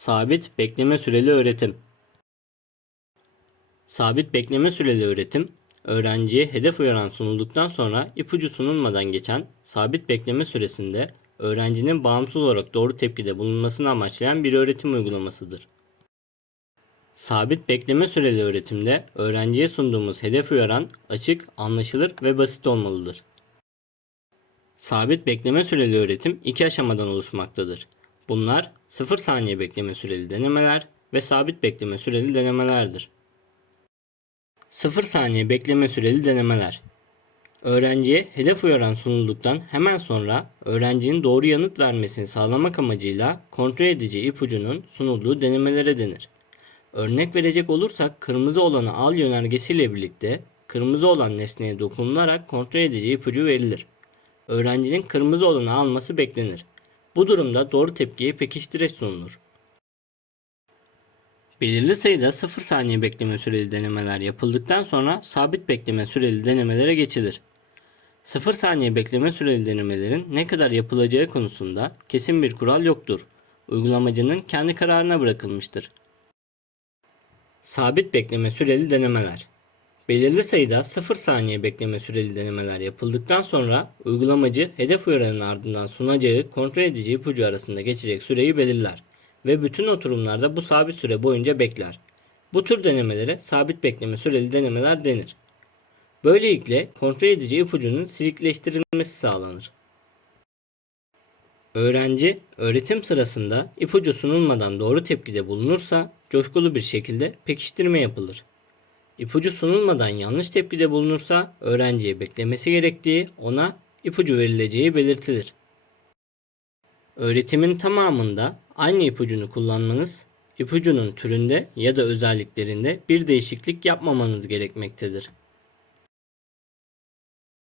Sabit bekleme süreli öğretim. Sabit bekleme süreli öğretim, öğrenciye hedef uyaran sunulduktan sonra ipucu sunulmadan geçen sabit bekleme süresinde öğrencinin bağımsız olarak doğru tepkide bulunmasını amaçlayan bir öğretim uygulamasıdır. Sabit bekleme süreli öğretimde öğrenciye sunduğumuz hedef uyaran açık, anlaşılır ve basit olmalıdır. Sabit bekleme süreli öğretim iki aşamadan oluşmaktadır. Bunlar 0 saniye bekleme süreli denemeler ve sabit bekleme süreli denemelerdir. 0 saniye bekleme süreli denemeler. Öğrenciye hedef uyaran sunulduktan hemen sonra öğrencinin doğru yanıt vermesini sağlamak amacıyla kontrol edici ipucunun sunulduğu denemelere denir. Örnek verecek olursak kırmızı olanı al yönergesiyle birlikte kırmızı olan nesneye dokunularak kontrol edici ipucu verilir. Öğrencinin kırmızı olanı alması beklenir. Bu durumda doğru tepkiye pekiştireç sunulur. Belirli sayıda 0 saniye bekleme süreli denemeler yapıldıktan sonra sabit bekleme süreli denemelere geçilir. 0 saniye bekleme süreli denemelerin ne kadar yapılacağı konusunda kesin bir kural yoktur. Uygulamacının kendi kararına bırakılmıştır. Sabit bekleme süreli denemeler. Belirli sayıda 0 saniye bekleme süreli denemeler yapıldıktan sonra uygulamacı hedef uyaranın ardından sunacağı kontrol edici ipucu arasında geçecek süreyi belirler ve bütün oturumlarda bu sabit süre boyunca bekler. Bu tür denemelere sabit bekleme süreli denemeler denir. Böylelikle kontrol edici ipucunun silikleştirilmesi sağlanır. Öğrenci öğretim sırasında ipucu sunulmadan doğru tepkide bulunursa coşkulu bir şekilde pekiştirme yapılır. İpucu sunulmadan yanlış tepkide bulunursa öğrenciye beklemesi gerektiği ona ipucu verileceği belirtilir. Öğretimin tamamında aynı ipucunu kullanmanız, ipucunun türünde ya da özelliklerinde bir değişiklik yapmamanız gerekmektedir.